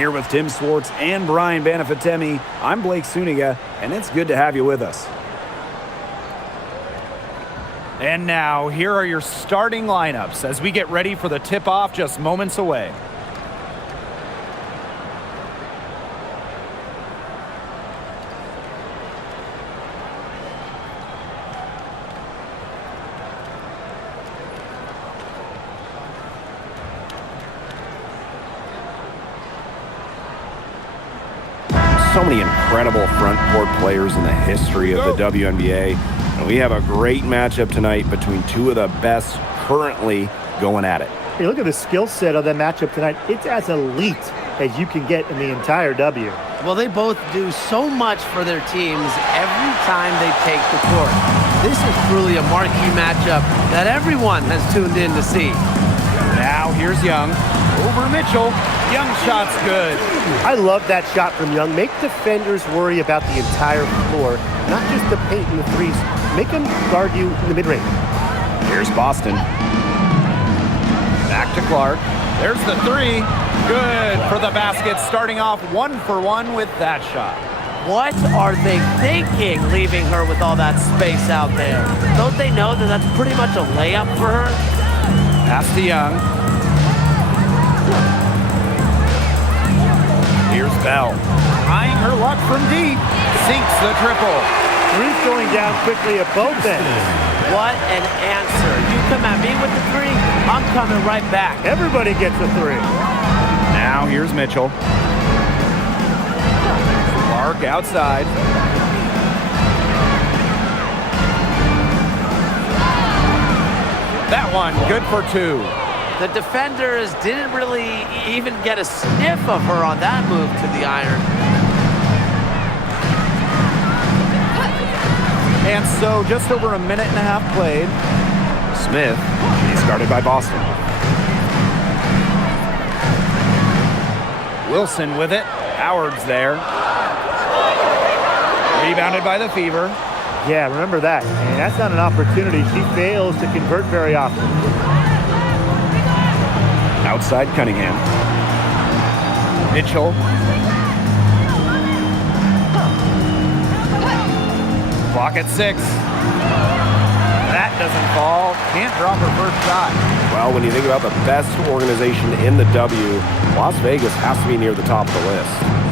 Here with Tim Swartz and Brian Banafitemi, I'm Blake Suniga, and it's good to have you with us. And now, here are your starting lineups as we get ready for the tip-off just moments away. So many incredible front court players in the history of the WNBA. And we have a great matchup tonight between two of the best currently going at it. Hey, look at the skill set of that matchup tonight. It's as elite as you can get in the entire W. Well, they both do so much for their teams every time they take the court. This is truly a marquee matchup that everyone has tuned in to see. Now, here's Young. Over Mitchell. Young shot's good. I love that shot from Young. Make defenders worry about the entire floor, not just the paint and the threes. Make them guard you in the mid-range. Here's Boston. Back to Clark. There's the three. Good for the basket, starting off 1-for-1 with that shot. What are they thinking, leaving her with all that space out there? Don't they know that that's pretty much a layup for her? Pass to Young. Here's Bell. Trying her luck from deep. Sinks the triple. Three's going down quickly at both ends. What an answer. You come at me with the three, I'm coming right back. Everybody gets a three. Now here's Mitchell. Clark outside. That one, good for two. The defenders didn't really even get a sniff of her on that move to the iron. And so just over a minute and a half played. Smith, he's guarded by Boston. Wilson with it. Howard's there. Rebounded by the Fever. Yeah, remember that. And that's not an opportunity. She fails to convert very often. Outside Cunningham. Mitchell. Clock at 6. That doesn't fall. Can't drop her first shot. Well, when you think about the best organization in the W, Las Vegas has to be near the top of the list.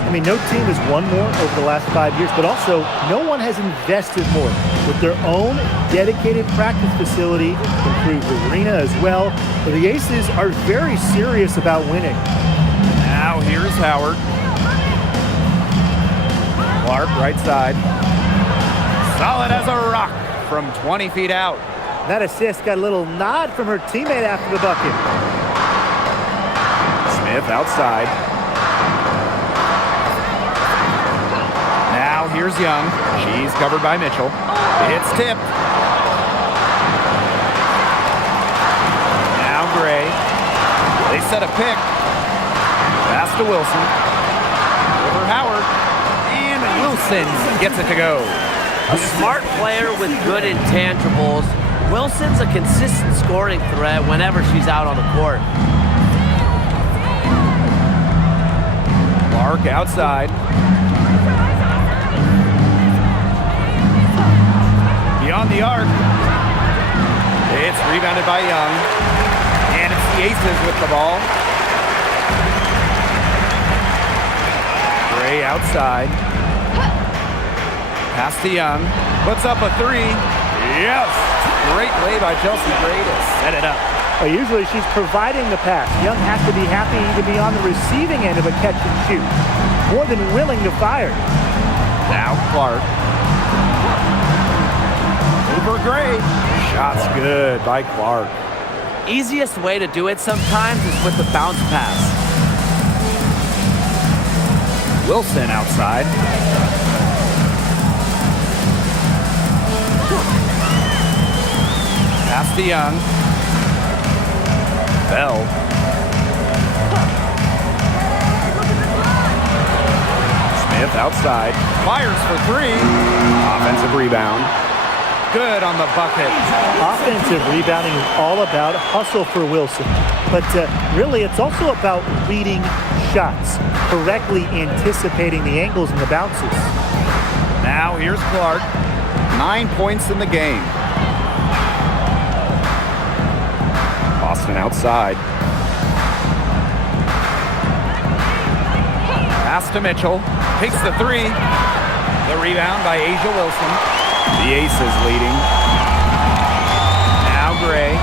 I mean, no team has won more over the last 5 years, but also no one has invested more with their own dedicated practice facility, improved arena as well. But the Aces are very serious about winning. Now here's Howard. Clark right side. Solid as a rock from 20 feet out. That assist got a little nod from her teammate after the bucket. Smith outside. Now here's Young. She's covered by Mitchell. It's tipped. Now Gray. They set a pick. Pass to Wilson. Over Howard. And Wilson gets it to go. A smart player with good intangibles. Wilson's a consistent scoring threat whenever she's out on the court. Clark outside. Beyond the arc. It's rebounded by Young. And it's the Aces with the ball. Gray outside. Pass to Young. Puts up a three. Yes! Great play by Chelsea Gray to set it up. Well, usually she's providing the pass. Young has to be happy to be on the receiving end of a catch and shoot. More than willing to fire. Now Clark. Over Gray. Shot's good by Clark. Easiest way to do it sometimes is with the bounce pass. Wilson outside. Pass to Young. Bell. Smith outside. Fires for three. Offensive rebound. Good on the bucket. Offensive rebounding is all about hustle for Wilson. But really, it's also about reading shots. correctly anticipating the angles and the bounces. Now here's Clark. 9 points in the game. Boston outside. Pass to Mitchell. Takes the three. The rebound by A'ja Wilson. The Aces leading. Now Gray.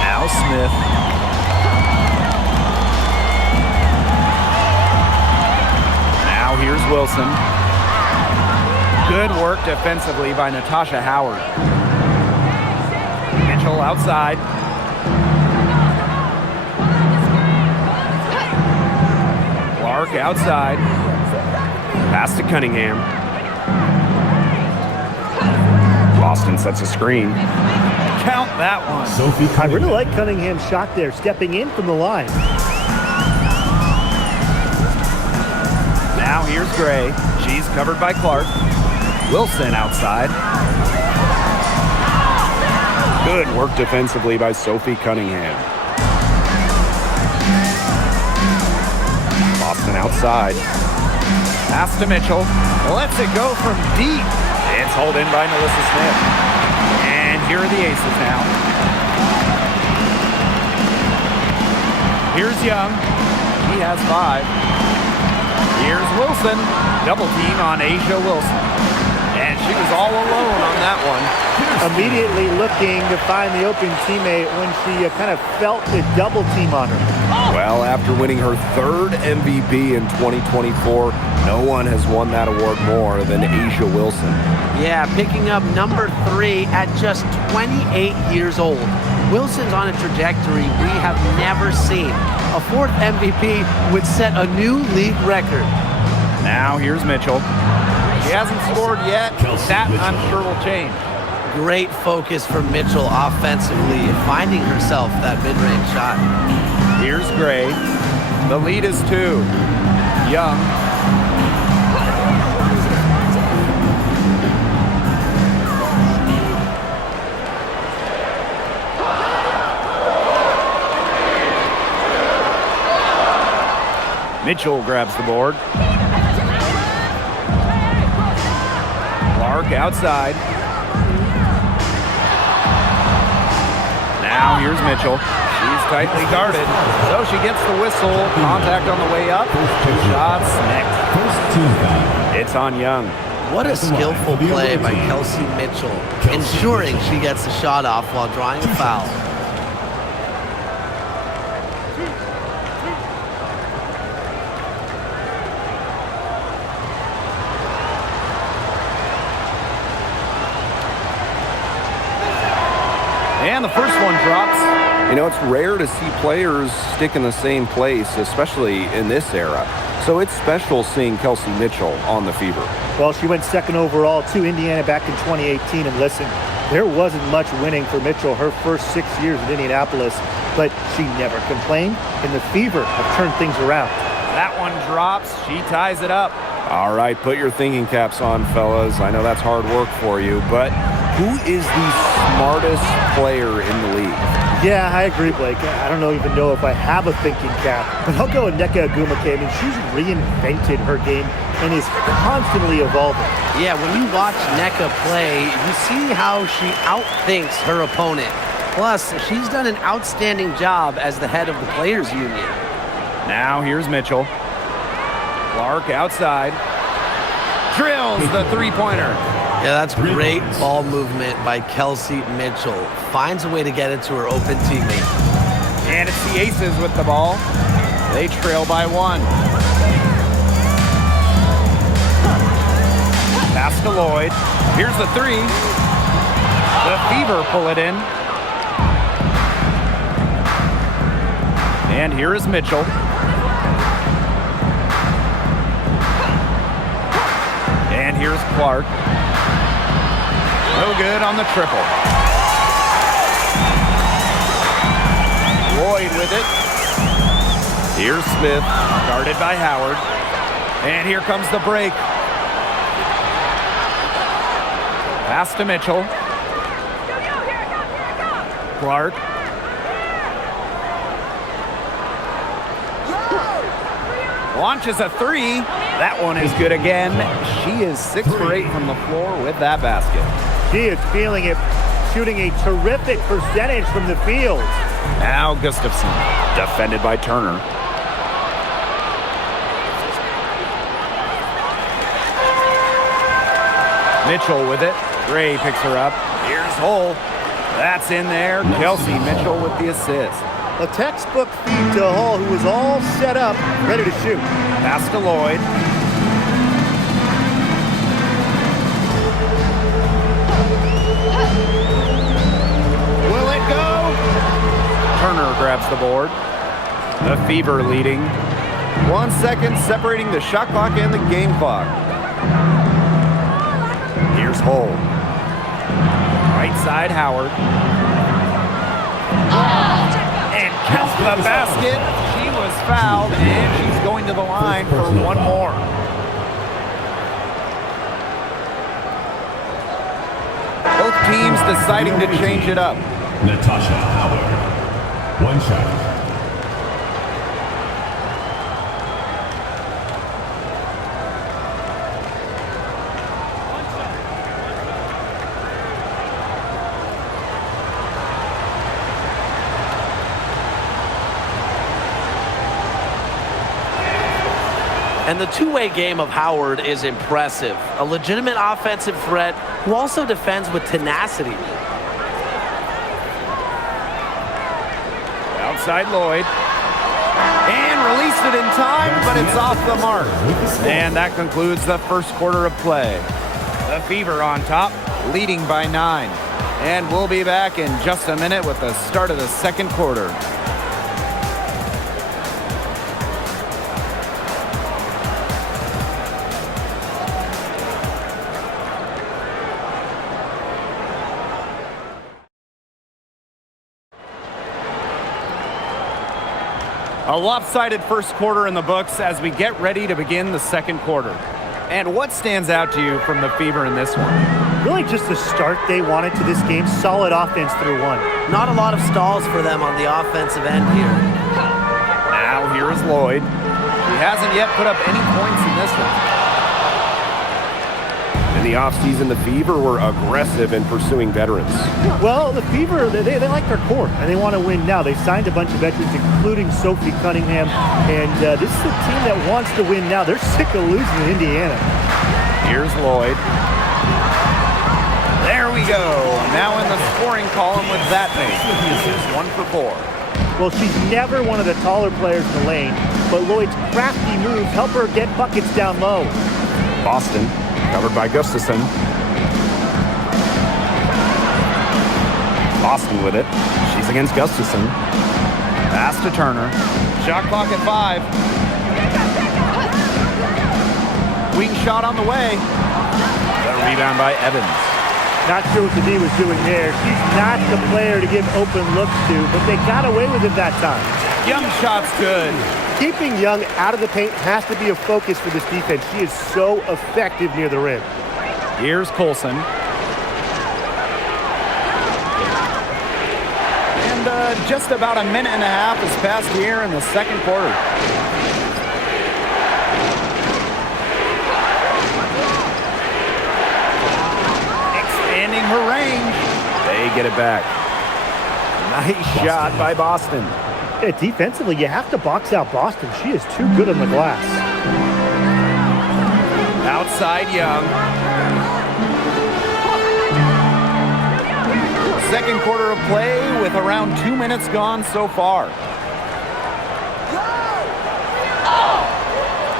Now Smith. Now here's Wilson. Good work defensively by Natasha Howard. Mitchell outside. Clark outside. Pass to Cunningham. Boston sets a screen. Count that one. I really like Cunningham's shot there, stepping in from the line. Now here's Gray. She's covered by Clark. Wilson outside. Good work defensively by Sophie Cunningham. Boston outside. Pass to Mitchell. Lets it go from deep. It's hauled in by Melissa Smith. And here are the Aces now. Here's Young. He has 5. Here's Wilson. Double team on A'ja Wilson. And she was all alone on that one. Immediately looking to find the open teammate when she kind of felt the double team on her. Well, after winning her 3rd MVP in 2024, no one has won that award more than A'ja Wilson. Yeah, picking up number 3 at just 28 years old. Wilson's on a trajectory we have never seen. A 4th MVP would set a new league record. Now here's Mitchell. She hasn't scored yet. That I'm sure will change. Great focus for Mitchell offensively, finding herself that mid-range shot. Here's Gray. The lead is 2. Young. Mitchell grabs the board. Clark outside. Now here's Mitchell. She's tightly guarded, so she gets the whistle. Contact on the way up. 2 shots next. It's on Young. What a skillful play by Kelsey Mitchell, ensuring she gets the shot off while drawing a foul. And the first one drops. You know, it's rare to see players stick in the same place, especially in this era. So it's special seeing Kelsey Mitchell on the Fever. Well, she went 2nd overall to Indiana back in 2018. And listen, there wasn't much winning for Mitchell her first 6 years in Indianapolis, but she never complained, and the Fever have turned things around. That one drops. She ties it up. All right, put your thinking caps on, fellas. I know that's hard work for you, but who is the smartest player in the league? Yeah, I agree, Blake. I don't even know if I have a thinking cap, but I'll go with Nneka Ogwumike. I mean, she's reinvented her game and is constantly evolving. Yeah, when you watch Nneka play, you see how she outthinks her opponent. Plus, she's done an outstanding job as the head of the Players Union. Now here's Mitchell. Clark outside. Drills the three-pointer. Yeah, that's great ball movement by Kelsey Mitchell. Finds a way to get it to her open teammate. And it's the Aces with the ball. They trail by 1. Pass to Lloyd. Here's the 3. The Fever pull it in. And here is Mitchell. And here's Clark. No good on the triple. Lloyd with it. Here's Smith, guarded by Howard. And here comes the break. Pass to Mitchell. Clark. Launches a three. That one is good again. She is 6 for 8 from the floor with that basket. She is feeling it, shooting a terrific percentage from the field. Now Gustafson. Defended by Turner. Mitchell with it. Gray picks her up. Here's Hull. That's in there. Kelsey Mitchell with the assist. A textbook feed to Hull, who was all set up, ready to shoot. Pass to Lloyd. Will it go? Turner grabs the board. The Fever leading. 1 second separating the shot clock and the game clock. Here's Hull. Right side, Howard. And counts the basket. She was fouled, and she's going to the line for one more. Both teams deciding to change it up. Natasha Howard. 1 shot. And the two-way game of Howard is impressive. A legitimate offensive threat who also defends with tenacity. Outside Lloyd. And released it in time, but it's off the mark. And that concludes the first quarter of play. The Fever on top, leading by 9. And we'll be back in just a minute with the start of the second quarter. A lopsided first quarter in the books as we get ready to begin the second quarter. And what stands out to you from the Fever in this one? Really just the start they wanted to this game. Solid offense through 1. Not a lot of stalls for them on the offensive end here. Now here is Lloyd. He hasn't yet put up any points in this one. In the offseason, the Fever were aggressive in pursuing veterans. Well, the Fever, they like their core, and they want to win now. They signed a bunch of veterans, including Sophie Cunningham, and this is a team that wants to win now. They're sick of losing to Indiana. Here's Lloyd. There we go. Now in the scoring column with that make. This is 1 for 4. Well, she's never one of the taller players in the lane, but Lloyd's crafty moves help her get buckets down low. Boston, covered by Gustafson. Boston with it. She's against Gustafson. Pass to Turner. Shot clock at 5. Wing shot on the way. The rebound by Evans. Not sure what the D was doing there. She's not the player to give open looks to, but they got away with it that time. Young shot's good. Keeping Young out of the paint has to be a focus for this defense. She is so effective near the rim. Here's Colson. And just about a minute and a half has passed here in the second quarter. Expanding her range. They get it back. Nice shot by Boston. Yeah, defensively, you have to box out Boston. She is too good on the glass. Outside Young. Second quarter of play with around 2 minutes gone so far.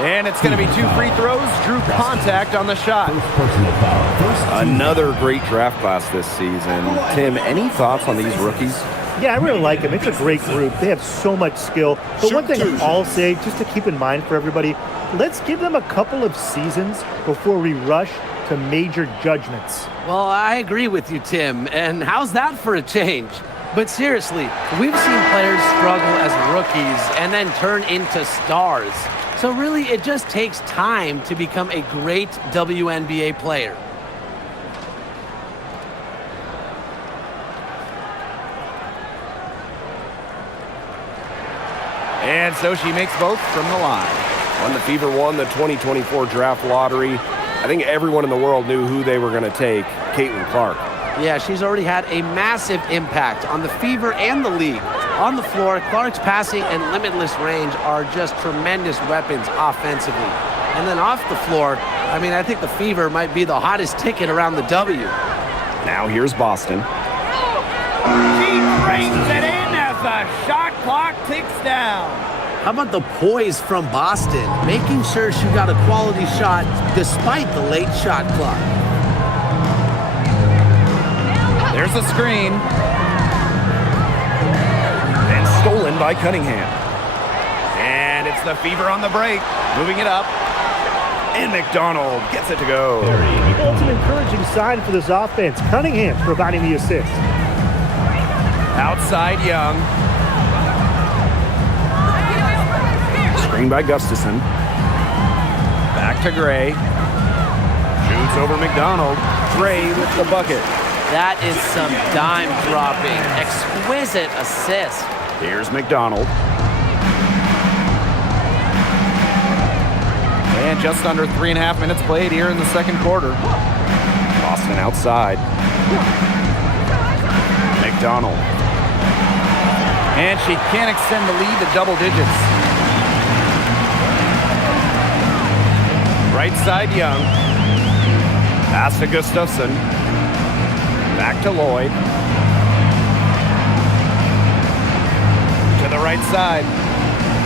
And it's going to be 2 free throws. Drew contact on the shot. Another great draft class this season. Tim, any thoughts on these rookies? Yeah, I really like them. It's a great group. They have so much skill. But one thing I'll say, just to keep in mind for everybody, let's give them a couple of seasons before we rush to major judgments. Well, I agree with you, Tim. And how's that for a change? But seriously, we've seen players struggle as rookies and then turn into stars. So really, it just takes time to become a great WNBA player. And so she makes both from the line. When the Fever won the 2024 draft lottery, I think everyone in the world knew who they were going to take, Caitlin Clark. Yeah, she's already had a massive impact on the Fever and the league. On the floor, Clark's passing and limitless range are just tremendous weapons offensively. And then off the floor, I mean, I think the Fever might be the hottest ticket around the W. Now here's Boston. She brings it in as the shot clock ticks down. How about the poise from Boston, making sure she got a quality shot despite the late shot clock. There's a screen. And stolen by Cunningham. And it's the Fever on the break, moving it up. And McDonald gets it to go. Well, it's an encouraging sign for this offense. Cunningham providing the assist. Outside Young. Screen by Gustafson. Back to Gray. Shoots over McDonald. Gray with the bucket. That is some dime dropping, exquisite assist. Here's McDonald. And just under 3.5 minutes played here in the second quarter. Boston outside. McDonald. And she can't extend the lead to double digits. Right side Young. Pass to Gustafson. Back to Lloyd. To the right side.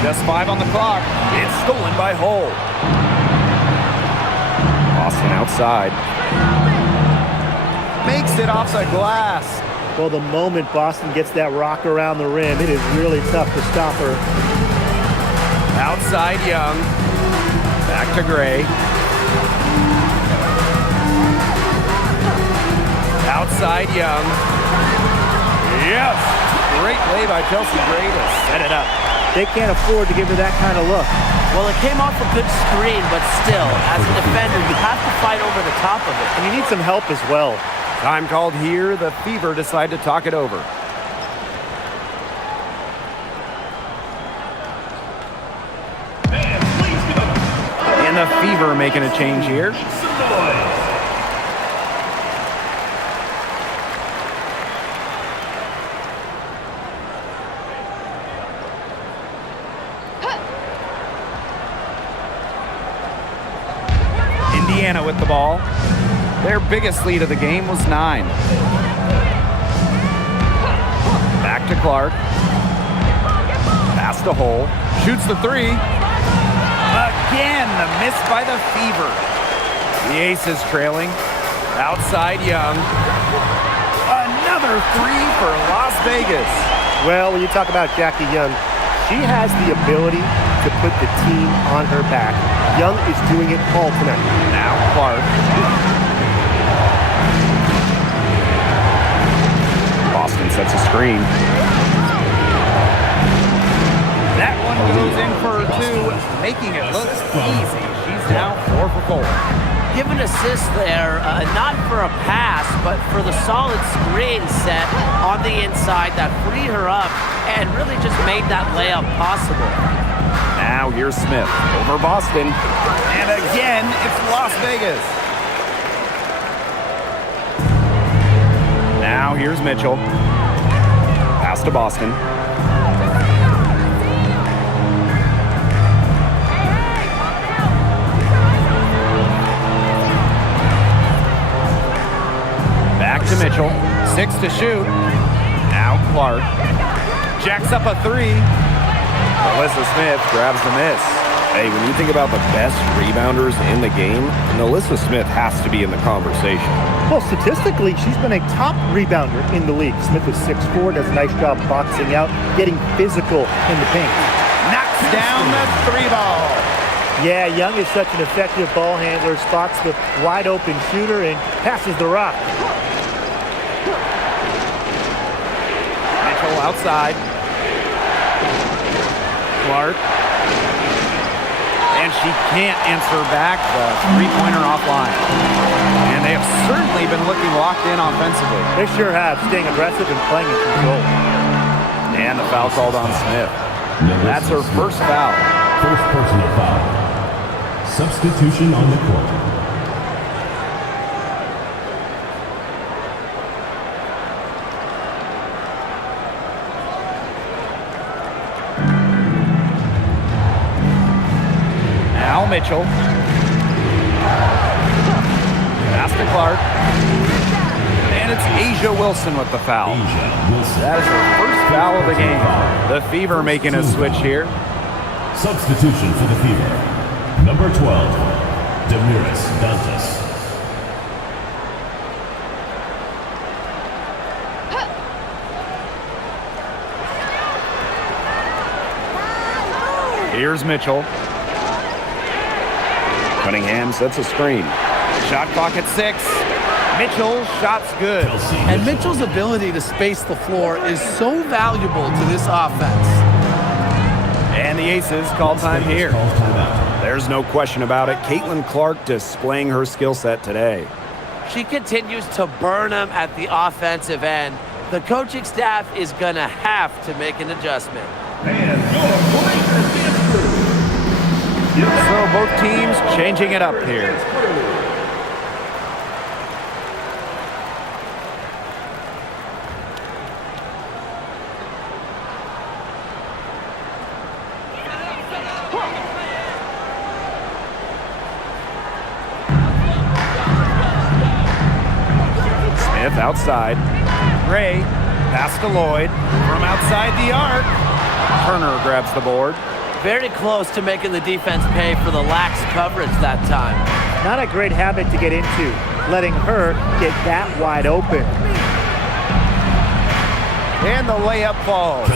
Just 5 on the clock. It's stolen by Hull. Boston outside. Makes it off the glass. Well, the moment Boston gets that rock around the rim, it is really tough to stop her. Outside Young. Back to Gray. Outside Young. Yes! Great play by Chelsea Gray to set it up. They can't afford to give her that kind of look. Well, it came off a good screen, but still, as a defender, you have to fight over the top of it. And you need some help as well. Time called here. The Fever decide to talk it over. And the Fever making a change here. Indiana with the ball. Their biggest lead of the game was 9. Back to Clark. Pass to Hull. Shoots the 3. Again, the miss by the Fever. The Aces trailing. Outside Young. Another 3 for Las Vegas. Well, when you talk about Jackie Young, she has the ability to put the team on her back. Young is doing it all tonight. Now Clark. Boston sets a screen. That one goes in for 2, making it look easy. She's now 4 for 4. Give an assist there, not for a pass, but for the solid screen set on the inside that freed her up and really just made that layup possible. Now here's Smith over Boston. And again, it's Las Vegas. Now here's Mitchell. Pass to Boston. Back to Mitchell. 6 to shoot. Now Clark. Jacks up a 3. Alyssa Smith grabs the miss. Hey, when you think about the best rebounders in the game, Alyssa Smith has to be in the conversation. Well, statistically, she's been a top rebounder in the league. Smith is 6'4", does a nice job boxing out, getting physical in the paint. Knocks down the 3 ball. Yeah, Young is such an effective ball handler, spots the wide open shooter and passes the rock. Mitchell outside. Clark. And she can't answer back the 3-pointer offline. And they have certainly been looking locked in offensively. They sure have, staying aggressive and playing in control. And the foul called on Smith. That's her first foul. First personal foul. Substitution on the court. Now Mitchell. Pass to Clark. And it's Asia Wilson with the foul. That is her first foul of the game. The Fever making a switch here. Substitution for the Fever. Number 12, Demiris Dantas. Here's Mitchell. Cunningham sets a screen. Shot clock at 6. Mitchell, shot's good. And Mitchell's ability to space the floor is so valuable to this offense. And the Aces call time here. There's no question about it. Caitlin Clark displaying her skill set today. She continues to burn them at the offensive end. The coaching staff is going to have to make an adjustment. So both teams changing it up here. Smith outside. Gray, pass to Lloyd. From outside the arc. Turner grabs the board. Very close to making the defense pay for the lax coverage that time. Not a great habit to get into, letting her get that wide open. And the layup falls.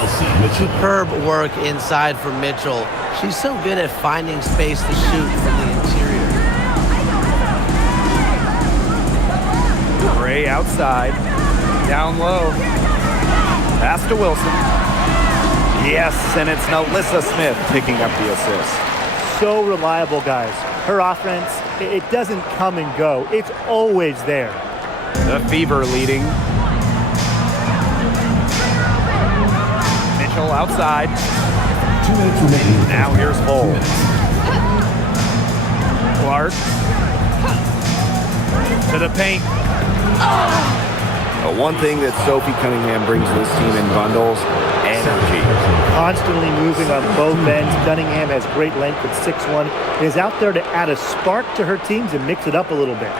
Superb work inside for Mitchell. She's so good at finding space to shoot from the interior. Gray outside. Down low. Pass to Wilson. Yes, and it's Alyssa Smith picking up the assist. So reliable, guys. Her offense, it doesn't come and go. It's always there. The Fever leading. Mitchell outside. 2 minutes remaining. Now here's Bull. Clark. To the paint. One thing that Sophie Cunningham brings to this team in bundles, energy. Constantly moving on both ends. Cunningham has great length at 6'1", and is out there to add a spark to her teams and mix it up a little bit.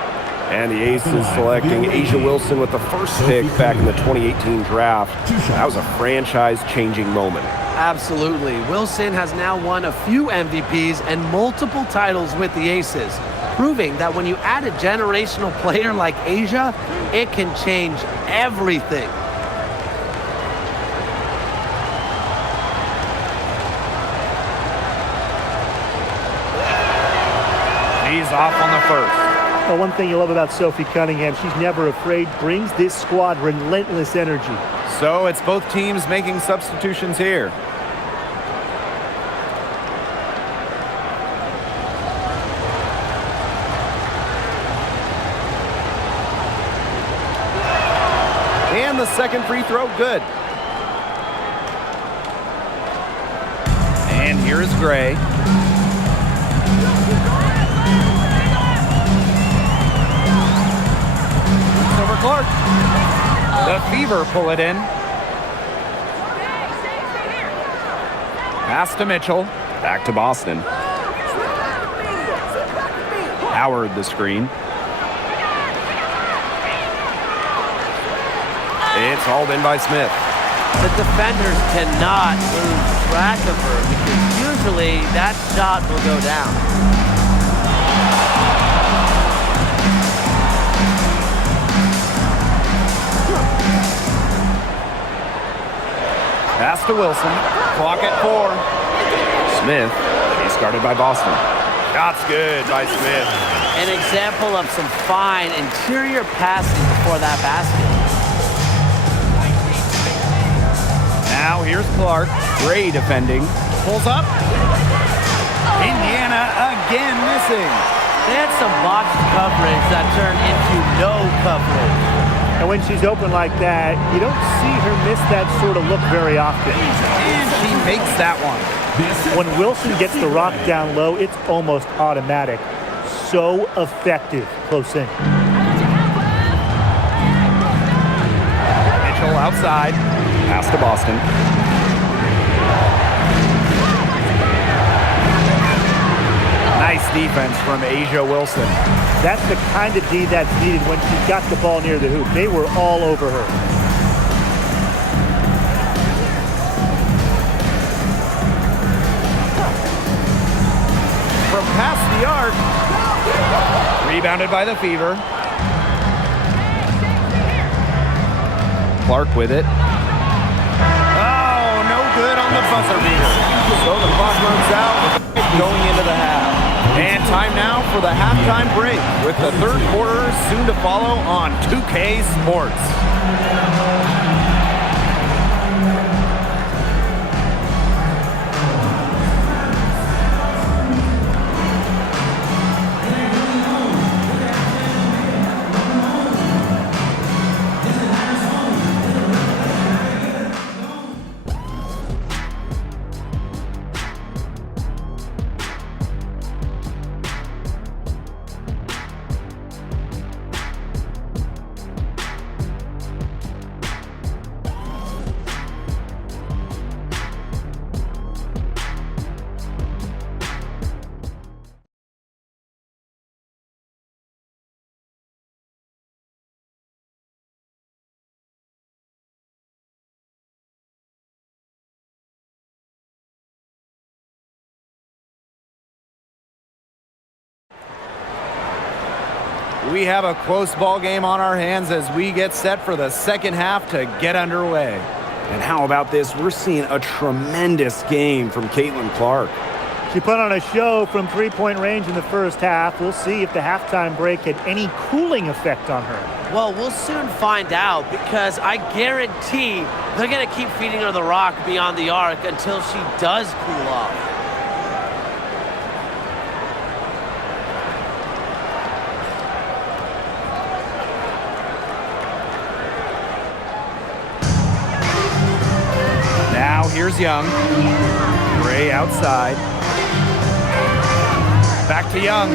And the Aces selecting Asia Wilson with the first pick back in the 2018 draft. That was a franchise-changing moment. Absolutely. Wilson has now won a few MVPs and multiple titles with the Aces, proving that when you add a generational player like Asia, it can change everything. He's off on the first. Well, one thing you love about Sophie Cunningham, she's never afraid, brings this squad relentless energy. So it's both teams making substitutions here. And the second free throw, good. And here is Gray. Over Clark. The Fever pull it in. Pass to Mitchell. Back to Boston. Howard the screen. It's hauled in by Smith. The defenders cannot lose track of her because usually that shot will go down. Pass to Wilson. Clock at 4. Smith, she's guarded by Boston. Shot's good by Smith. An example of some fine interior passing before that basket. Now here's Clark. Gray defending. Pulls up. Indiana again missing. They had some boxed coverage that turned into no coverage. And when she's open like that, you don't see her miss that sort of look very often. And She makes that one. When Wilson gets the rock down low, it's almost automatic. So effective close in. Mitchell outside. Pass to Boston. Nice defense from Asia Wilson. That's the kind of D that's needed when she's got the ball near the hoop. They were all over her. From past the arc. Rebounded by the Fever. Clark with it. Oh, no good on the buzzer beater. So the clock runs out going into the half. And time now for the halftime break with the third quarter soon to follow on 2K Sports. We have a close ball game on our hands as we get set for the second half to get underway. And how about this? We're seeing a tremendous game from Caitlin Clark. She put on a show from three-point range in the first half. We'll see if the halftime break had any cooling effect on her. Well, we'll soon find out because I guarantee they're going to keep feeding her the rock beyond the arc until she does cool off. Now here's Young. Gray outside. Back to Young.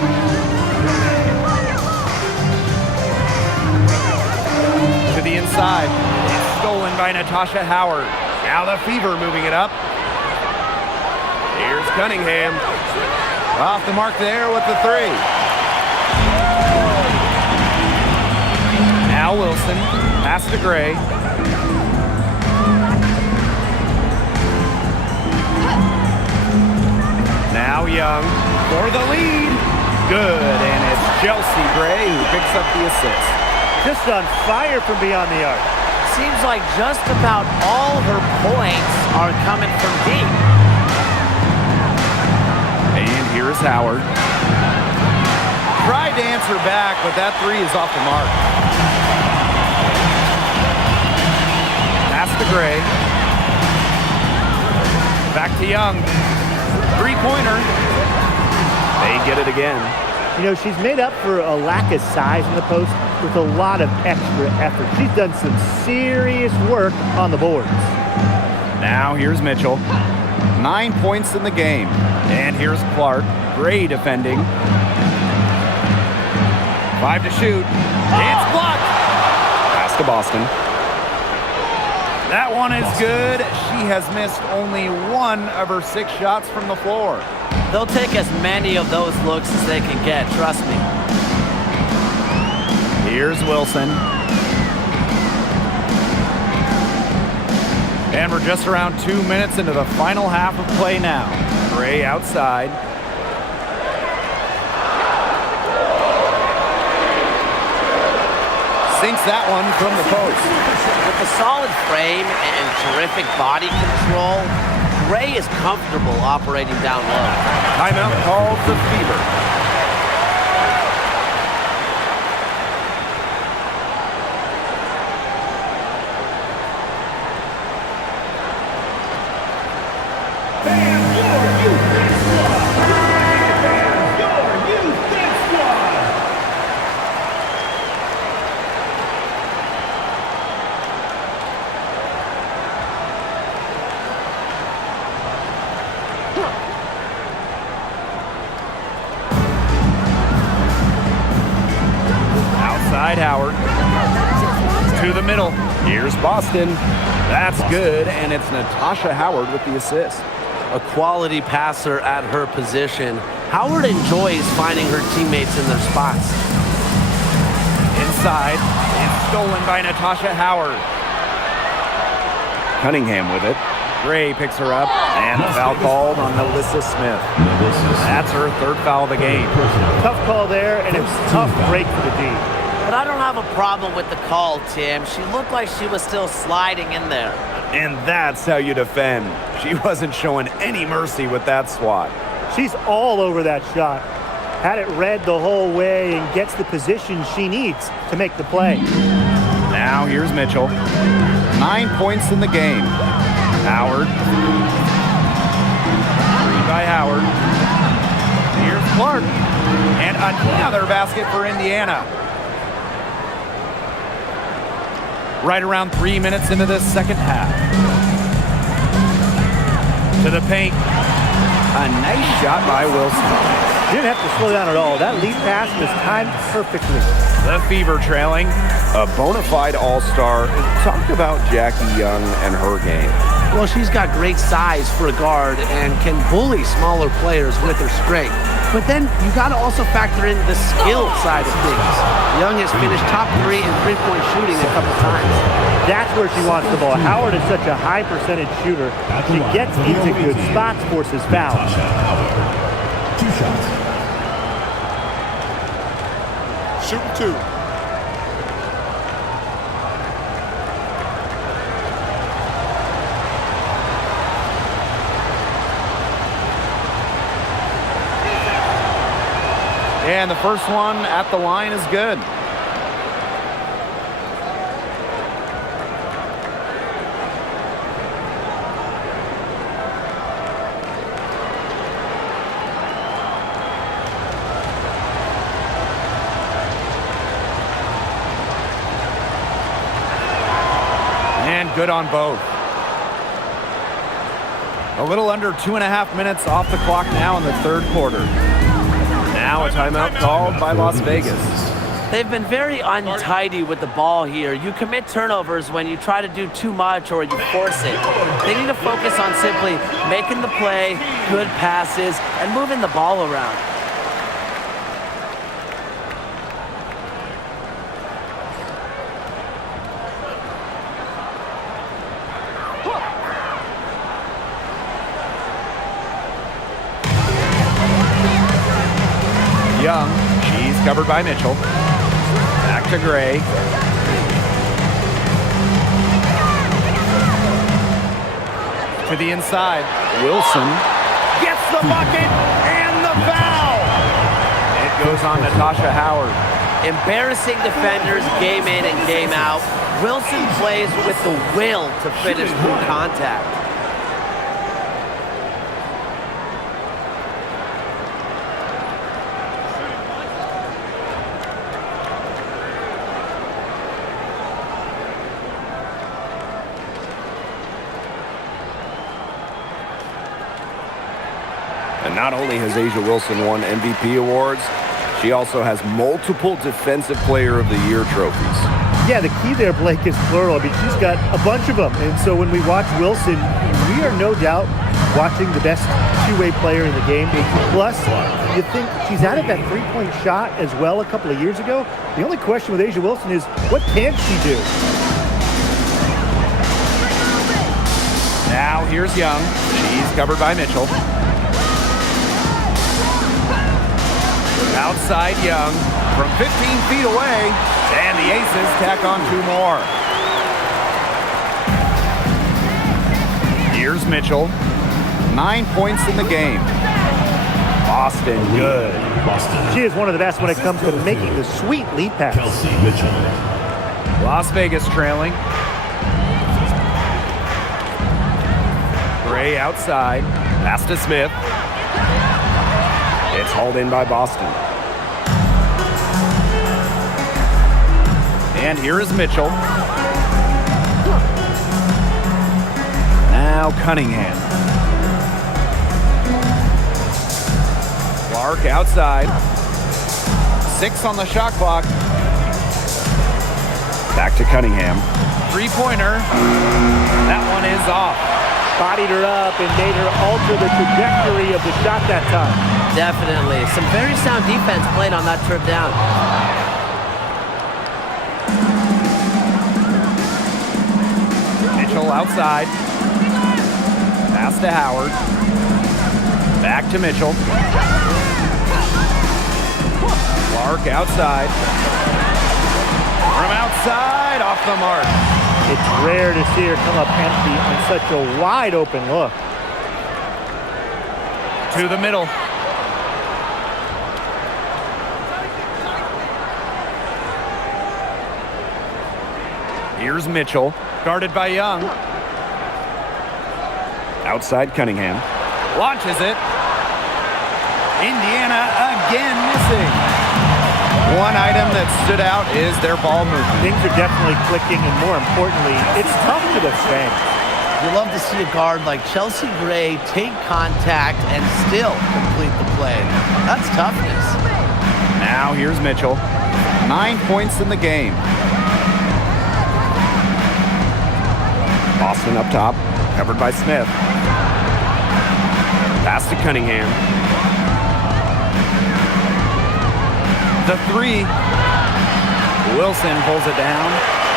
To the inside. It's stolen by Natasha Howard. Now the Fever moving it up. Here's Cunningham. Off the mark there with the three. Now Wilson. Pass to Gray. Now Young for the lead. Good, and it's Chelsea Gray who picks up the assist. Just on fire from beyond the arc. Seems like just about all her points are coming from deep. And here's Howard. Tried to answer back, but that three is off the mark. Pass to Gray. Back to Young. Three-pointer. They get it again. You know, she's made up for a lack of size in the post with a lot of extra effort. She's done some serious work on the boards. Now here's Mitchell. 9 points in the game. And here's Clark. Gray defending. 5 to shoot. It's blocked. Pass to Boston. That one is good. She has missed only 1 of her 6 shots from the floor. They'll take as many of those looks as they can get, trust me. Here's Wilson. And we're just around 2 minutes into the final half of play now. Gray outside. Sinks that one from the post. With a solid frame and terrific body control, Gray is comfortable operating down low. Timeout called the Fever. side, Howard. To the middle. Here's Boston. That's good, and it's Natasha Howard with the assist. A quality passer at her position. Howard enjoys finding her teammates in their spots. Inside. It's stolen by Natasha Howard. Cunningham with it. Gray picks her up, and the foul called on Melissa Smith. That's her third foul of the game. Tough call there, and it was a tough break for the D. But I don't have a problem with the call, Tim. She looked like she was still sliding in there. And that's how you defend. She wasn't showing any mercy with that swat. She's all over that shot. Had it read the whole way and gets the position she needs to make the play. Now here's Mitchell. 9 points in the game. Howard. Three by Howard. Here's Clark. And another basket for Indiana. Right around 3 minutes into this second half. To the paint. A nice shot by Wilson. Didn't have to slow down at all. That lead pass was timed perfectly. The Fever trailing. A bona fide all-star. Talk about Jackie Young and her game. Well, she's got great size for a guard and can bully smaller players with her strength. But then you got to also factor in the skill side of things. Young has finished top 3 in three-point shooting a couple times. That's where she wants the ball. Howard is such a high percentage shooter. She gets into good spots, forces fouls. 2 shots. Shooting 2. And the first one at the line is good. And good on both. A little under 2.5 minutes off the clock now in the third quarter. Now a timeout called by Las Vegas. They've been very untidy with the ball here. You commit turnovers when you try to do too much or you force it. They need to focus on simply making the play, good passes, and moving the ball around. Young, she's covered by Mitchell. Back to Gray. To the inside. Wilson gets the bucket and the foul. It goes on Natasha Howard. Embarrassing defenders game in and game out. Wilson plays with the will to finish through contact. And not only has A'ja Wilson won MVP awards, she also has multiple Defensive Player of the Year trophies. Yeah, the key there, Blake, is plural. I mean, she's got a bunch of them. And so when we watch Wilson, we are no doubt watching the best two-way player in the game. Plus, you think she's added that three-point shot as well a couple of years ago. The only question with A'ja Wilson is, what can she do? Now here's Young. She's covered by Mitchell. Outside Young from 15 feet away, and the Aces tack on 2 more. Here's Mitchell. 9 points in the game. Boston good. She is one of the best when it comes to making the sweet lead pass. Kelsey Mitchell. Las Vegas trailing. Gray outside. Pass to Smith. It's hauled in by Boston. And here is Mitchell. Now Cunningham. Clark outside. 6 on the shot clock. Back to Cunningham. Three-pointer. That one is off. Bodied her up and made her alter the trajectory of the shot that time. Definitely. Some very sound defense played on that trip down. Mitchell outside. Pass to Howard. Back to Mitchell. Clark outside. From outside, off the mark. It's rare to see her come up empty on such a wide open look. To the middle. Here's Mitchell, guarded by Young. Outside Cunningham. Launches it. Indiana again missing. One item that stood out is their ball movement. Things are definitely clicking, and more importantly, it's tough to defend. You love to see a guard like Chelsea Gray take contact and still complete the play. That's toughness. Now here's Mitchell. 9 points in the game. Boston up top, covered by Smith. Pass to Cunningham. The three. Wilson pulls it down.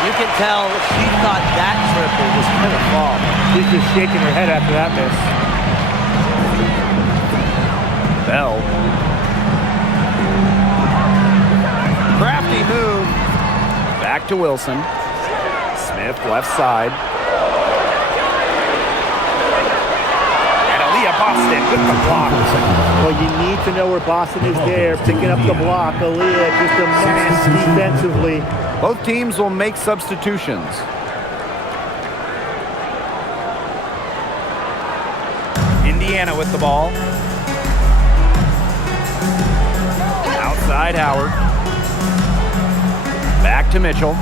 You can tell she thought that triple was going to fall. She's just shaking her head after that miss. Bell. Crafty move. Back to Wilson. Smith left side. Boston with the block. Well, you need to know where Boston is there, picking up the block. Aaliyah just a mess defensively. Both teams will make substitutions. Indiana with the ball. Outside Howard. Back to Mitchell.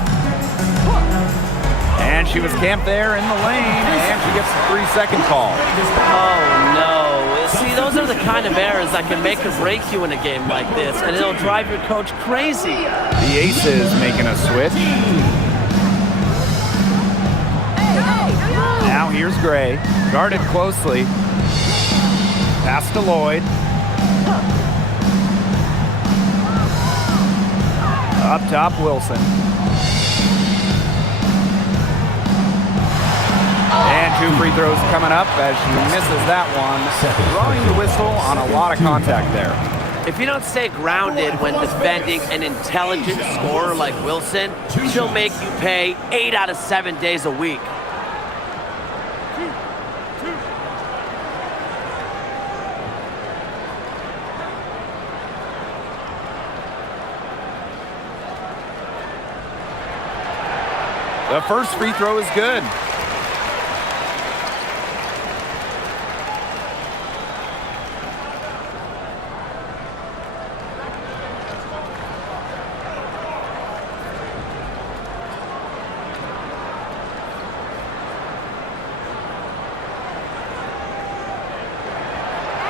And she was camped there in the lane, and she gets the 3-second call. Oh, no. See, those are the kind of errors that can make or break you in a game like this, and it'll drive your coach crazy. The Aces making a switch. Now here's Gray, guarded closely. Pass to Lloyd. Up top, Wilson. And 2 free throws coming up as she misses that one. Drawing the whistle on a lot of contact there. If you don't stay grounded when defending an intelligent scorer like Wilson, she'll make you pay 8 out of 7 days a week. The first free throw is good.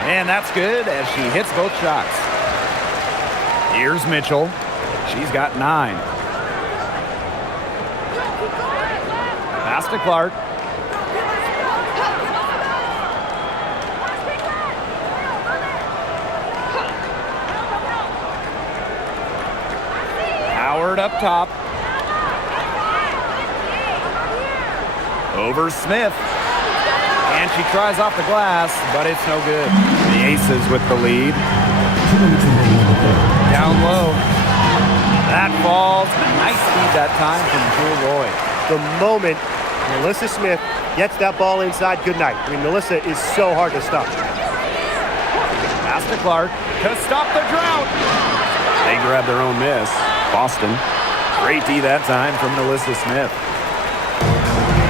And that's good as she hits both shots. Here's Mitchell. She's got 9. Pass to Clark. Howard up top. Over Smith. And she tries off the glass, but it's no good. The Aces with the lead. Down low. That falls. Nice feed that time from Jewel Lloyd. The moment Melissa Smith gets that ball inside, good night. I mean, Melissa is so hard to stop. Pass to Clark to stop the drought. They grab their own miss. Boston. Great D that time from Melissa Smith.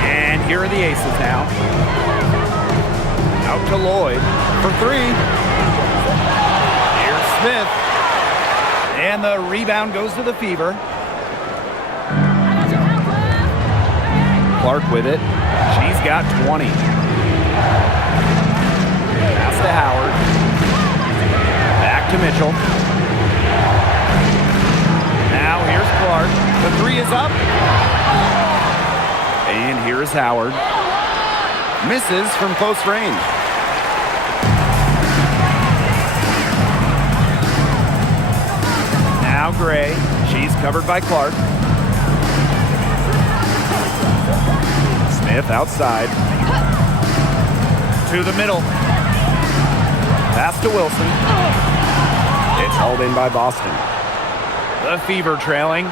And here are the Aces now. Out to Lloyd for 3. Here's Smith. And the rebound goes to the Fever. Clark with it. She's got 20. Pass to Howard. Back to Mitchell. Now here's Clark. The 3 is up. Here's Howard. Misses from close range. Now Gray. She's covered by Clark. Smith outside. To the middle. Pass to Wilson. It's held in by Boston. The Fever trailing.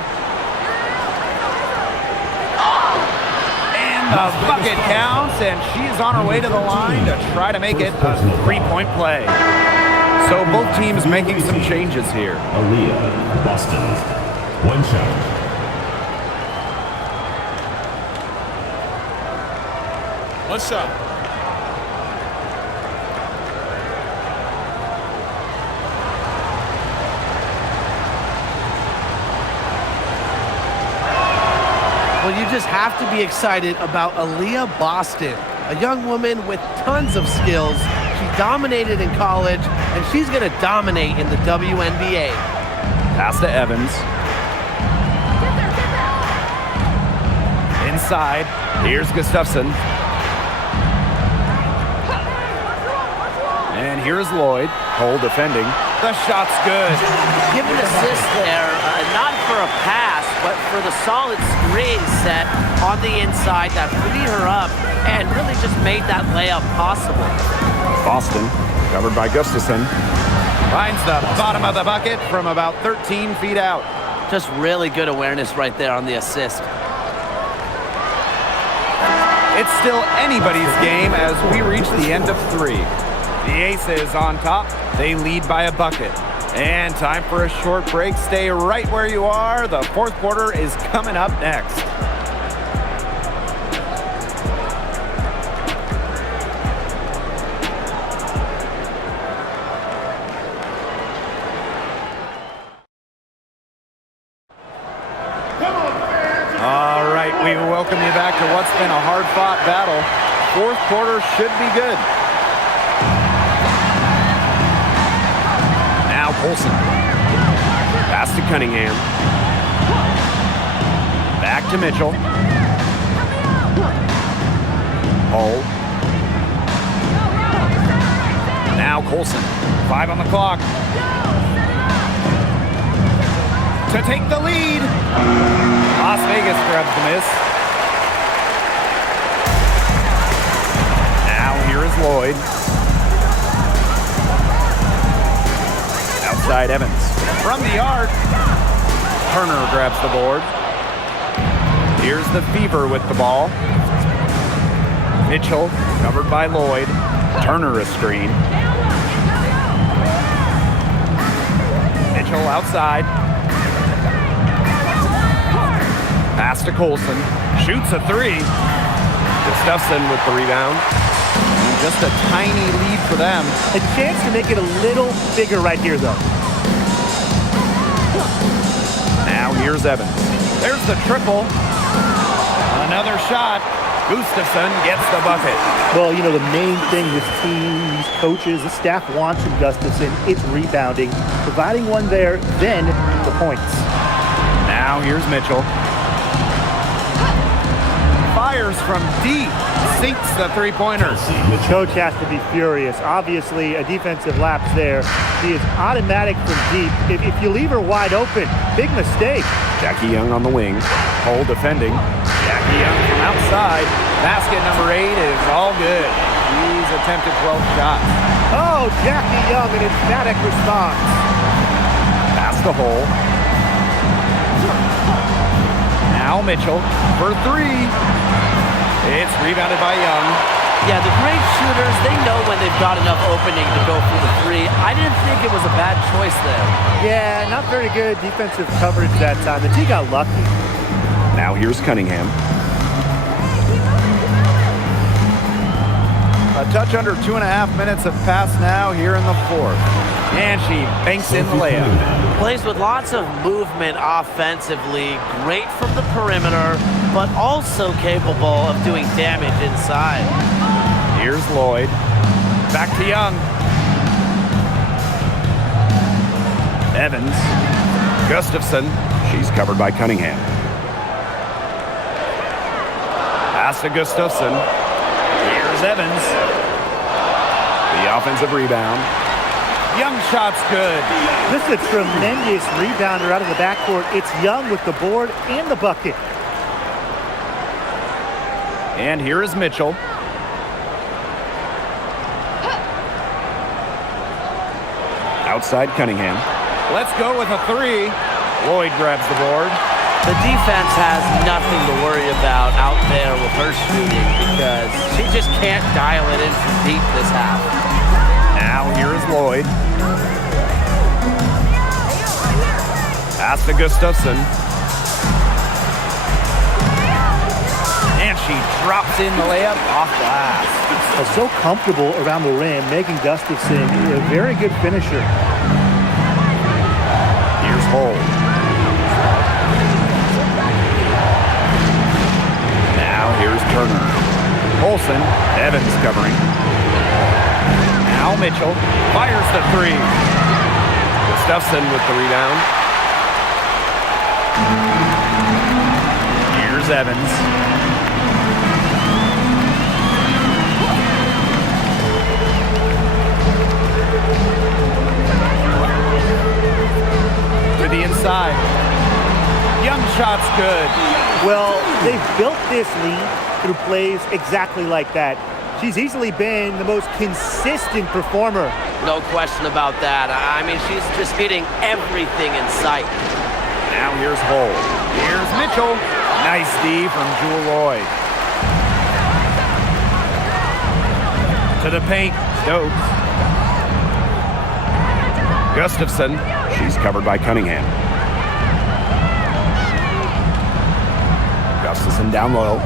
And the bucket counts, and she's on her way to the line to try to make it a 3-point play. So both teams making some changes here. Aaliyah, Boston. One shot. One shot. Well, you just have to be excited about Aaliyah Boston, a young woman with tons of skills. She dominated in college, and she's going to dominate in the WNBA. Pass to Evans. Inside. Here's Gustafson. And here's Lloyd. Cole defending. The shot's good. Give an assist there, not for a pass, but for the solid screen set on the inside that freed her up and really just made that layup possible. Boston, covered by Gustafson. Finds the bottom of the bucket from about 13 feet out. Just really good awareness right there on the assist. It's still anybody's game as we reach the end of 3. The Aces on top. They lead by a bucket. And time for a short break. Stay right where you are. The fourth quarter is coming up next. All right, we welcome you back to what's been a hard-fought battle. Fourth quarter should be good. Now Colson. Pass to Cunningham. Back to Mitchell. Hull. Now Colson. 5 on the clock. To take the lead. Las Vegas grabs the miss. Now here is Lloyd. Outside Evans. From the arc. Turner grabs the board. Here's the Fever with the ball. Mitchell covered by Lloyd. Turner a screen. Mitchell outside. Pass to Colson. Shoots a 3. Gustafson with the rebound. Just a tiny lead for them. A chance to make it a little bigger right here, though. Now here's Evans. There's the triple. Another shot. Gustafson gets the bucket. Well, you know, the main thing this team, these coaches, the staff wants from Gustafson, it's rebounding. Providing one there, then the points. Now here's Mitchell. Fires from deep. Sinks the three-pointer. The coach has to be furious. Obviously, a defensive lapse there. She is automatic from deep. If you leave her wide open, big mistake. Jackie Young on the wing. Hull defending. Jackie Young from outside. Basket number 8 is all good. He's attempted 12 shots. Oh, Jackie Young, an emphatic response. Pass to Hull. Now Mitchell for 3. It's rebounded by Young. Yeah, the great shooters, they know when they've got enough opening to go for the 3. I didn't think it was a bad choice there. Yeah, not very good defensive coverage that time. The T got lucky. Now here's Cunningham. A touch under 2.5 minutes have passed now here in the fourth. And she banks in the layup. Plays with lots of movement offensively, great from the perimeter, but also capable of doing damage inside. Here's Lloyd. Back to Young. Evans. Gustafson. She's covered by Cunningham. Pass to Gustafson. Here's Evans. The offensive rebound. Young shot's good. This is a tremendous rebounder out of the backcourt. It's Young with the board and the bucket. And here is Mitchell. Outside Cunningham. Let's go with a three. Lloyd grabs the board. The defense has nothing to worry about out there with her shooting because she just can't dial it in from deep this half. Now here is Lloyd. Pass to Gustafson. And she drops in the layup off glass. So comfortable around the rim, making Gustafson a very good finisher. Here's Hull. Now here's Turner. Olsen. Evans covering. Now Mitchell fires the three. Gustafson with the rebound. Here's Evans. To the inside. Young shot's good. Well, they've built this lead through plays exactly like that. She's easily been the most consistent performer. No question about that. I mean, she's just hitting everything in sight. Now here's Hull. Here's Mitchell. Nice D from Jewel Lloyd. To the paint. Stokes. Gustafson. She's covered by Cunningham. Gustafson down low.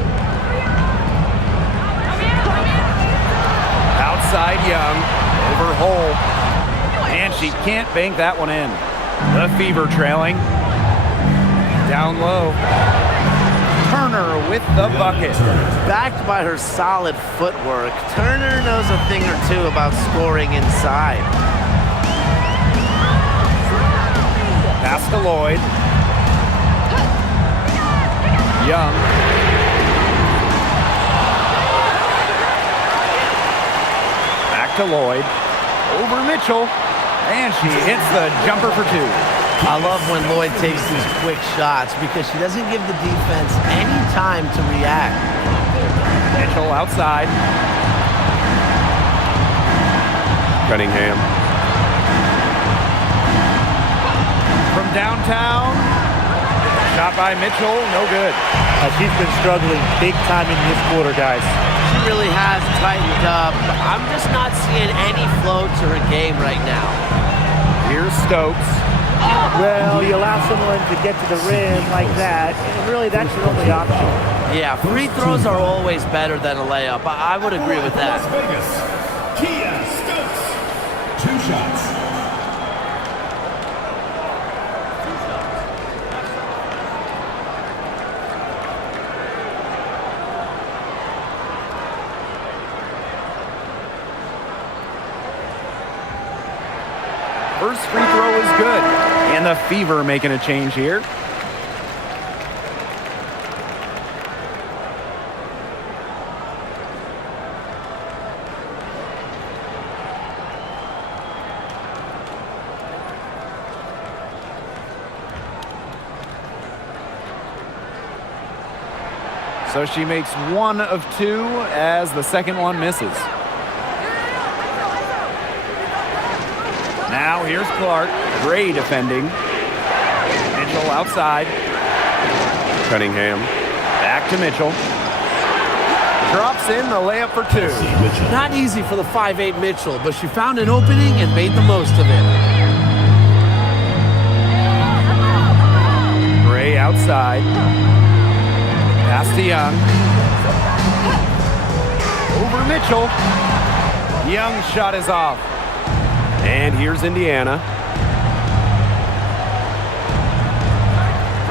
Outside Young. Over Hull. And she can't bank that one in. The Fever trailing. Down low. Turner with the bucket. Backed by her solid footwork, Turner knows a thing or two about scoring inside. Pass to Lloyd. Young. Back to Lloyd. Over Mitchell. And she hits the jumper for two. I love when Lloyd takes these quick shots because she doesn't give the defense any time to react. Mitchell outside. Cunningham. From downtown. Shot by Mitchell. No good. She's been struggling big time in this quarter, guys. She really has tightened up. I'm just not seeing any flow to her game right now. Here's Stokes. Well, you allow someone to get to the rim like that, and really that's your only option. Yeah, free throws are always better than a layup. I would agree with that. Las Vegas, Kia Stokes. 2 shots. First free throw is good. And the Fever making a change here. So she makes 1 of 2 as the second one misses. Now here's Clark. Gray defending. Mitchell outside. Cunningham. Back to Mitchell. Drops in the layup for 2. Not easy for the 5'8" Mitchell, but she found an opening and made the most of it. Gray outside. Pass to Young. Over Mitchell. Young's shot is off. And here's Indiana.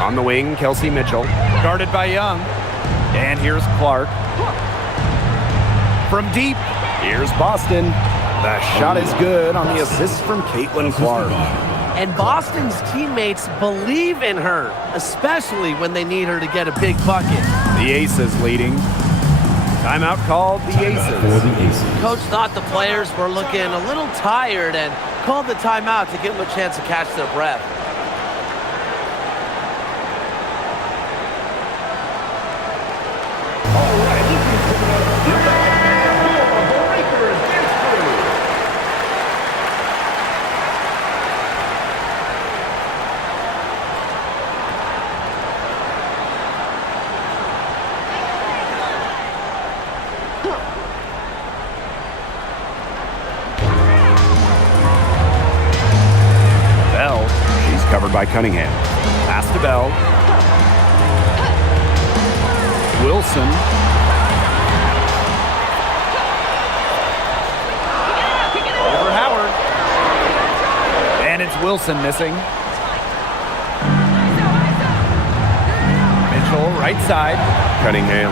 On the wing, Kelsey Mitchell. Guarded by Young. And here's Clark. From deep. Here's Boston. The shot is good on the assist from Caitlin Clark. And Boston's teammates believe in her, especially when they need her to get a big bucket. The Aces leading. Timeout called the For Aces. the Aces. Coach thought the players were looking a little tired and called the timeout to give them a chance to catch their breath. Bell, she's covered by Cunningham. Pass to Bell. Wilson. Over Howard. And it's Wilson missing. Mitchell, right side. Cunningham.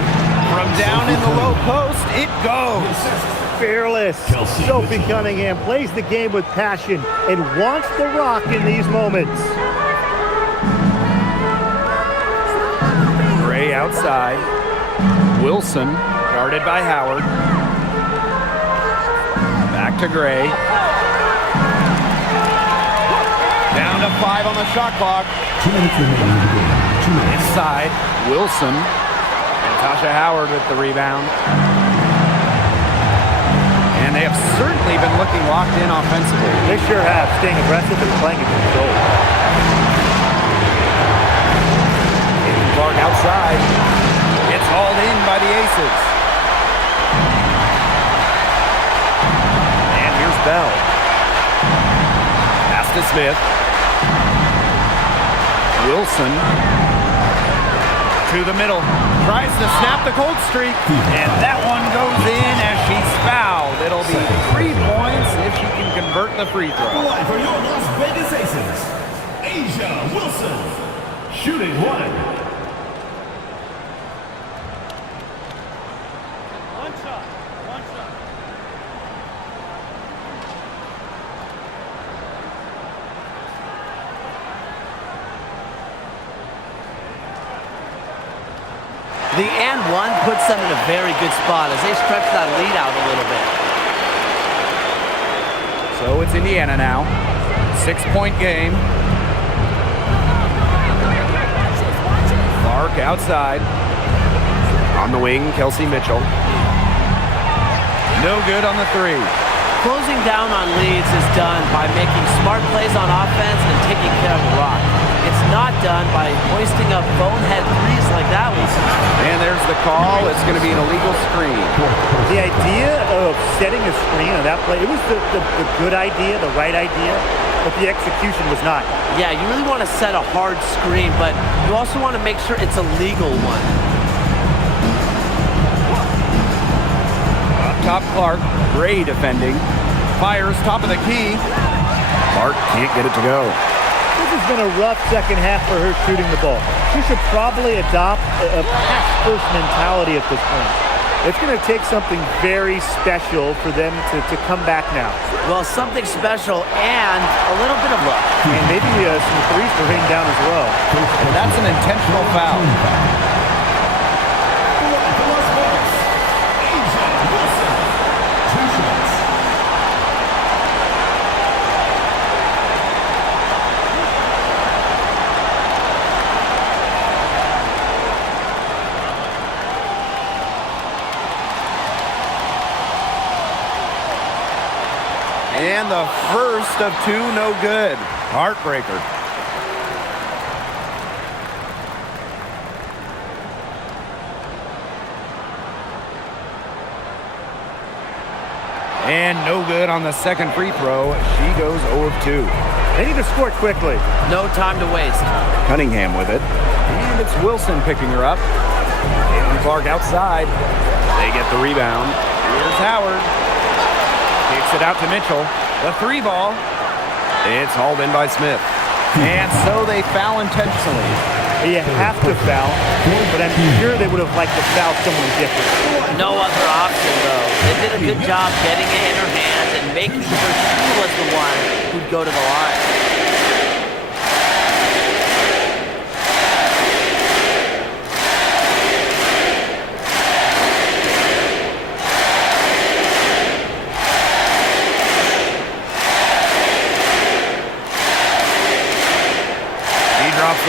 From down in the low post, it goes. Fearless. Kelsey Sophie Mitchell. Cunningham plays the game with passion and wants the rock in these moments. Gray outside. Wilson, guarded by Howard. Back to Gray. Down to 5 on the shot clock. 2 minutes remaining in the game. 2 minutes. Inside, Wilson. Natasha Howard with the rebound. And they have certainly been looking locked in offensively. They sure have, staying aggressive and playing in control. Clark outside. It's hauled in by the Aces. And here's Bell. Pass to Smith. Wilson. To the middle. Tries to snap the cold streak. And that one goes in as she's fouled. It'll be 3 points if she can convert the free throw. For your Las Vegas Aces, Asia Wilson. Shooting 1. The and one puts them in a very good spot as they stretch that lead out a little bit. So it's Indiana now. 6-point game. Clark outside. On the wing, Kelsey Mitchell. No good on the 3. Closing down on leads is done by making smart plays on offense and taking care of the rock. It's not done by hoisting up bonehead threes like that one. And there's the call. It's going to be an illegal screen. The idea of setting a screen on that play, it was the good idea, the right idea, but the execution was not. Yeah, you really want to set a hard screen, but you also want to make sure it's a legal one. Up top, Clark. Gray defending. Fires top of the key. Clark can't get it to go. This has been a rough second half for her shooting the ball. She should probably adopt a pass-first mentality at this point. It's going to take something very special for them to come back now. Well, something special and a little bit of luck. And maybe some threes to rain down as well. And that's an intentional foul. For Las Vegas, Asia Wilson. 2 shots. And the first of 2, no good. Heartbreaker. And no good on the second free throw. She goes 0 of 2. They need to score quickly. No time to waste. Cunningham with it. And it's Wilson picking her up. And Clark outside. They get the rebound. Here's Howard. Kicks it out to Mitchell. The 3 ball. It's hauled in by Smith. And so they foul intentionally. You have to foul, but I'm sure they would have liked to foul someone different. No other option, though. They did a good job getting it in her hands and making sure she was the one who'd go to the line.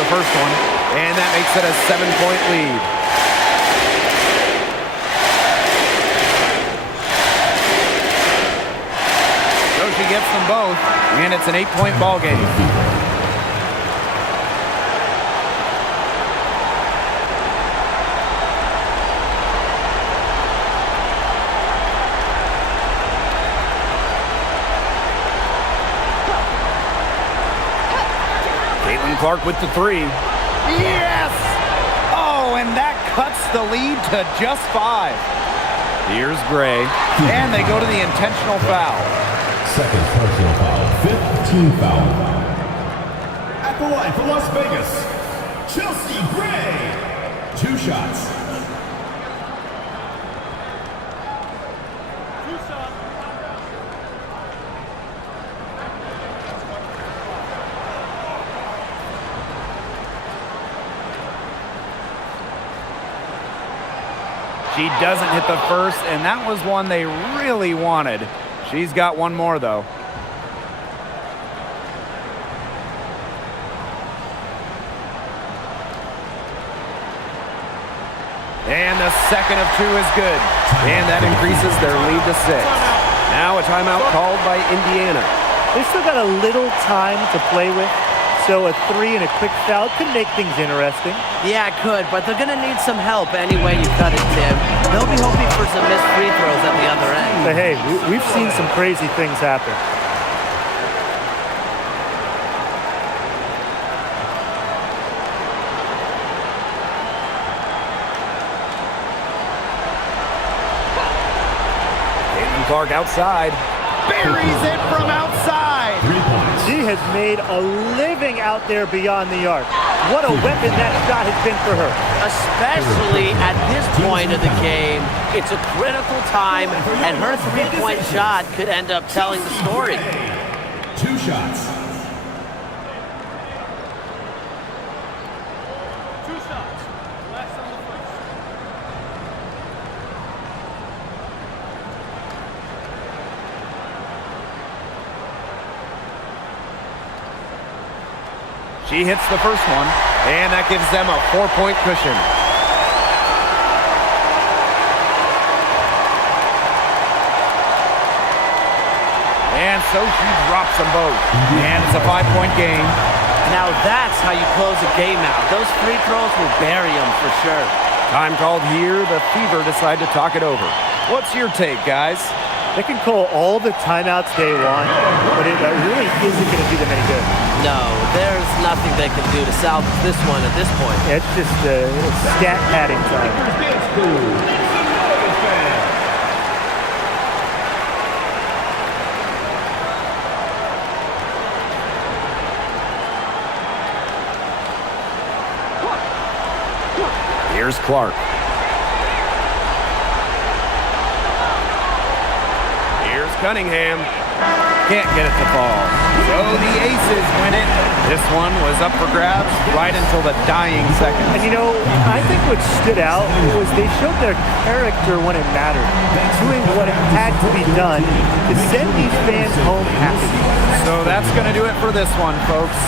first one, and that makes it a 7-point lead. So she gets them both, and it's an 8-point ball game. Clark with the three. Yes! Oh, and that cuts the lead to just 5. Here's Gray, and they go to the intentional foul. Second personal foul, 5th team foul. At the line for Las Vegas, Chelsea Gray. 2 shots. She doesn't hit the first, and that was one they really wanted. She's got one more, though. And the second of 2 is good. And that increases their lead to 6. Now a timeout called by Indiana. They still got a little time to play with, so a 3 and a quick foul could make things interesting. Yeah, it could, but they're going to need some help any way you cut it, Tim. They'll be hoping for some missed free throws at the other end. But hey, we've seen some crazy things happen. Clark outside. Buries it from outside. 3 points. She has made a living out there beyond the arc. What a weapon that shot has been for her. Especially at this point of the game, it's a critical time, and her three-point shot could end up telling the story. 2 shots. She hits the first one, and that gives them a 4-point cushion. And so she drops them both. And it's a 5-point game. Now that's how you close a game out. Those free throws will bury them for sure. Time called here. The Fever decide to talk it over. What's your take, guys? They can call all the timeouts they want, but it really isn't going to do them any good. No, there's nothing they can do to salvage this one at this point. It's just stat padding time. Here's Clark. Here's Cunningham. Can't get it to fall. So the Aces win it. This one was up for grabs right until the dying seconds. And you know, I think what stood out was they showed their character when it mattered, doing what had to be done to send these fans home happy. So that's going to do it for this one, folks.